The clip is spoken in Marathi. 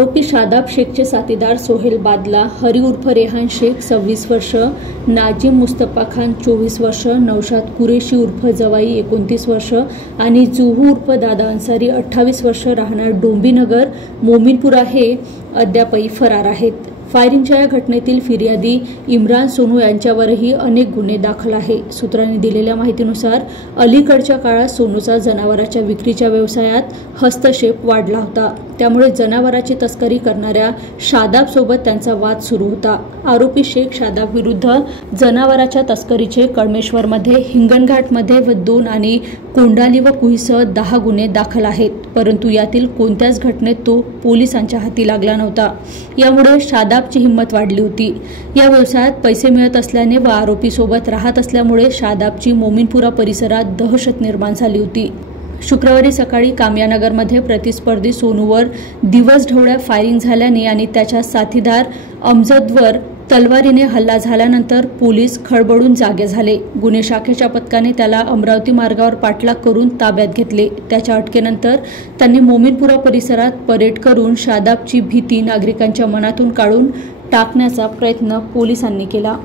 आरोपी शादाब शेखचे साथीदार सोहेल बादला, हरी उर्फ रेहान शेख 26 वर्ष, नाजिम मुस्तफा खान 24 वर्ष, नौशाद कुरेशी उर्फ जवाई 29 वर्ष आणि जुहू उर्फ दादा अन्सारी 28 वर्ष राहणार डोंबीनगर मोमीनपुरा हे अद्यापही फरार आहेत। फायरिंगच्या या घटनेतील फिर्यादी इम्रान सोनू यांच्यावरही अनेक गुन्हे दाखल आहे। सूत्रांनी दिलेल्या माहितीनुसार अलीकडच्या काळात सोनूचा जनावरांच्या विक्रीच्या व्यवसायात हस्तक्षेप वाढला होता, त्यामुळे जनावरांची तस्करी करणाऱ्या शादाबसोबत त्यांचा वाद सुरू होता। आरोपी शेख शादाब विरुद्ध जनावरांच्या तस्करीचे कळमेश्वरमध्ये, हिंगणघाटमध्ये व 2 आणि कोंडाली व कुहीसह 10 गुन्हे दाखल आहेत, परंतु यातील कोणत्याच घटनेत तो पोलिसांच्या हाती लागला नव्हता। यामुळे शादाबची हिंमत वाढली होती। या व्यवसायात पैसे मिळत असल्याने व आरोपीसोबत राहत असल्यामुळे शादाबची मोमीनपुरा परिसरात दहशत निर्माण झाली होती। शुक्रवारी सकाळी कामयानगरमध्ये प्रतिस्पर्धी सोनूवर दिवसढवळ्या फायरिंग झाल्याने आणि त्याच्या साथीदार अमजदवर तलवारीने हल्ला झाल्यानंतर पोलीस खळबळून जागे झाले। गुन्हे शाखेच्या पथकाने त्याला अमरावती मार्गावर पाठलाग करून ताब्यात घेतले। त्याच्या अटकेनंतर त्यांनी मोमीनपुरा परिसरात परेड करून शादाबची भीती नागरिकांच्या मनातून काढून टाकण्याचा प्रयत्न पोलिसांनी केला।